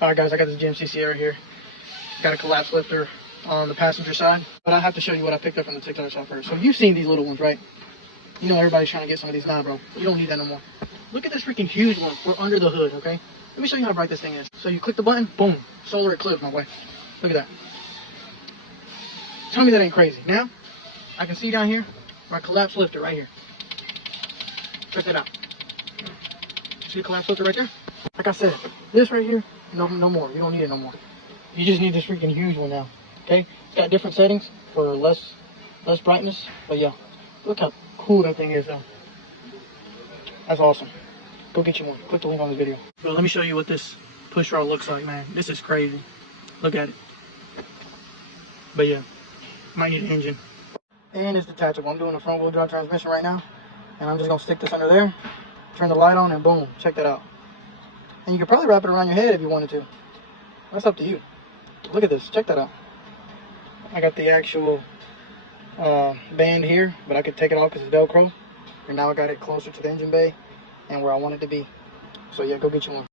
Alright guys, I got this GMC Sierra here. Got a collapse lifter on the passenger side. But I have to show you what I picked up from the TikTok shop first. So you've seen these little ones, right? You know everybody's trying to get some of these. Nah, bro. You don't need that no more. Look at this freaking huge one. We're under the hood, okay? Let me show you how bright this thing is. So you click the button, boom. Solar eclipse, my boy. Look at that. Tell me that ain't crazy. Now, I can see down here my collapse lifter right here. Check that out. See the collapse lifter right there? Like I said, this right here, no more. You don't need it no more. You just need this freaking huge one now. Okay? It's got different settings for less brightness. But yeah, look how cool that thing is though. That's awesome. Go get you one. Click the link on this video. Bro, let me show you what this push rod looks like, man. This is crazy. Look at it. But yeah, might need an engine. And it's detachable. I'm doing a front wheel drive transmission right now. And I'm just gonna stick this under there, turn the light on, and boom, check that out. And you could probably wrap it around your head if you wanted to. That's up to you. Look at this, check that out. I got the actual band here, but I could take it off because it's Velcro. And now I got it closer to the engine bay and where I want it to be. So yeah, go get you one.